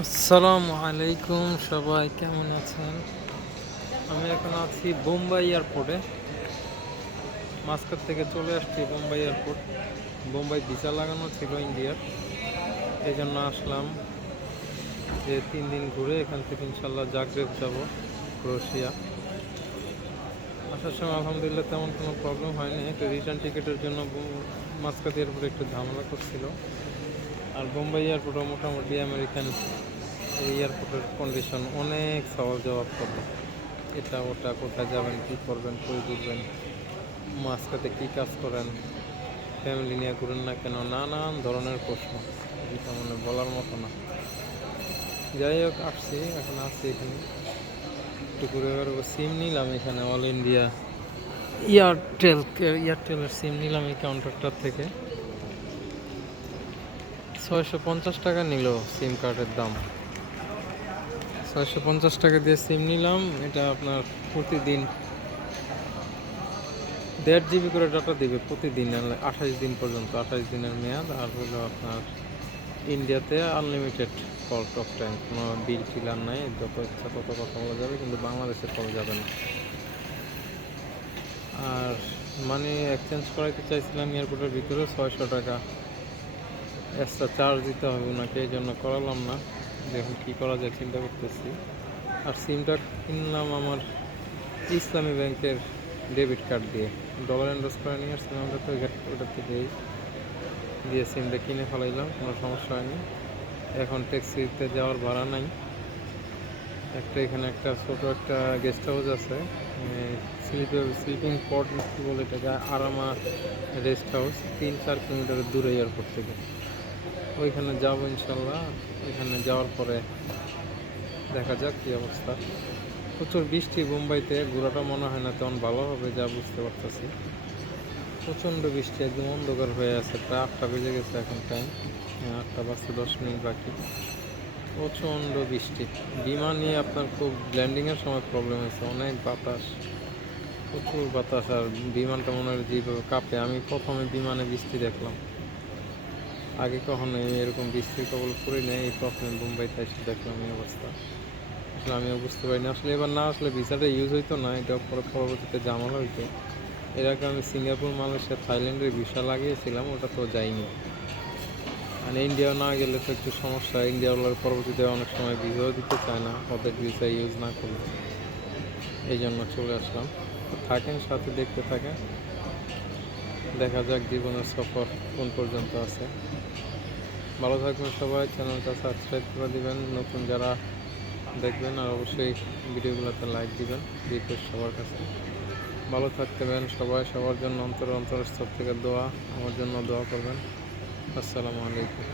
আসসালামু আলাইকুম সবাই, কেমন আছেন? আমি এখন আছি বোম্বাই এয়ারপোর্টে। মাস্কার থেকে চলে আসছি বোম্বাই এয়ারপোর্ট। বোম্বাই ভিসা লাগানো ছিল ইন্ডিয়ার। এই জন্য আসলাম। যে তিন দিন ঘুরে এখান থেকে ইনশাল্লাহ জাগরেব যাব ক্রোশিয়া আসার সময় আলহামদুলিল্লাহ তেমন কোনো প্রবলেম হয়নি। তো রিটার্ন টিকিটের জন্য মাস্কাত এয়ারপোর্টে একটু ঝামেলা করছিল। আর বোম্বাই এয়ারপোর্টও মোটামুটি আমেরিকান এয়ারপোর্টের কন্ডিশন অনেক সওয়াল জবাব করব এটা ওটা কোথায় যাবেন, কী করবেন, কই ঘুরবেন মাঝখাতে কী কাজ করেন ফ্যামিলি নিয়ে ঘুরেন না কেন, নানান ধরনের প্রশ্ন, যেটা মানে বলার মতো না। যাই হোক, আসছি, এখন আসছি এখানে। একটু ঘুরে বেড়াবো। সিম নিলাম এখানে অল ইন্ডিয়া এয়ারটেল এয়ারটেলের সিম নিলাম এই কাউন্টারটার থেকে। ছয়শো পঞ্চাশ টাকা নিল সিম কার্ডের দাম। ছয়শো পঞ্চাশ টাকা দিয়ে সিম নিলাম, এটা আপনার প্রতিদিন দেড় জিবি করে ডাটা দিবে প্রতিদিন আঠাশ দিন পর্যন্ত, আঠাশ দিনের মেয়াদ, আর হলো আপনার ইন্ডিয়াতে আনলিমিটেড কল টক টাইম কোনো বিল ফিলার নাই, যত ইচ্ছা তত কথা বলা যাবে, কিন্তু বাংলাদেশে কল যাবে না। আর মানে এক্সচেঞ্জ করাইতে চাইছিলাম এয়ারপোর্টের ভিতরে ছয়শো টাকা। এক্সট্রা চার্জ দিতে হবে ওনাকে এই জন্য করালাম না। দেখুন কী করা যায়, চিন্তা করতেছি। আর সিমটা কিনলাম আমার ইসলামী ব্যাংকের ডেবিট কার্ড দিয়ে। ডলার এন্ডোজ করে নিয়ে আসছিলাম আমরা তো ওটার থেকেই দিয়ে সিমটা কিনে ফেলাইলাম, কোনো সমস্যা হয়নি। এখন ট্যাক্সিতে যাওয়ার ভাড়া নাই। একটা এখানে একটা ছোটো একটা গেস্ট হাউস আছে স্লিপিং স্লিপিং পট বলে এটাকে, আরামা রেস্ট হাউস তিন চার কিলোমিটার দূরে এয়ারপোর্ট থেকে। ওইখানে যাব ইনশাল্লাহ। ওইখানে যাওয়ার পরে দেখা যাক কী অবস্থা। প্রচুর বৃষ্টি মুম্বাইতে ঘোরাটা মনে হয় না তেমন ভালো হবে, যা বুঝতে পারতেছি। প্রচণ্ড বৃষ্টি, একদম অন্ধকার হয়ে আছে। প্রায় আটটা বেজে গেছে এখন টাইম আটটা বাজতে দশ মিনিট বাকি। প্রচণ্ড বৃষ্টি। বিমান নিয়ে আপনার খুব ল্যান্ডিংয়ের সময় প্রবলেম হয়েছে। অনেক বাতাস। প্রচুর বাতাস আর বিমানটা মনে হয় যেভাবে কাঁপে। আমি প্রথমে বিমানে বৃষ্টি দেখলাম। আগে কখনো এরকম বৃষ্টির কবল পড়ি নাই, এই প্রথমে মুম্বাইতে এসে দেখলাম এই অবস্থা। আসলে আমিও বুঝতে পারিনি। আসলে এবার না আসলে ভিসাটা ইউজ হইতো না, এটা পরে, পরবর্তীতে জামালা হইতো। এর আগে আমি সিঙ্গাপুর, মালয়েশিয়া থাইল্যান্ডের ভিসা লাগিয়েছিলাম, ওটা তো যাইনি মানে ইন্ডিয়া না গেলে তো একটু সমস্যা। ইন্ডিয়াওয়ালার পরবর্তীতে অনেক সময় ভিসাও দিতে চায় না, ওদের ভিসা ইউজ না করলে। এই জন্য চলে আসলাম। থাকেন, সাথে দেখতে থাকেন। দেখা যাক জীবনের সফর কোন পর্যন্ত আছে। ভালো থাকবেন সবাই, চ্যানেলটা সাবস্ক্রাইব করে দিবেন, নতুন যারা দেখবেন আর অবশ্যই ভিডিওগুলোতে লাইক দিবেন রিকোয়েস্ট সবার কাছে। ভালো থাকতেবেন সবাই, সবার জন্য অন্তর অন্তর স্তর থেকে দোয়া, আমার জন্য দোয়া করবেন। আসসালামু আলাইকুম।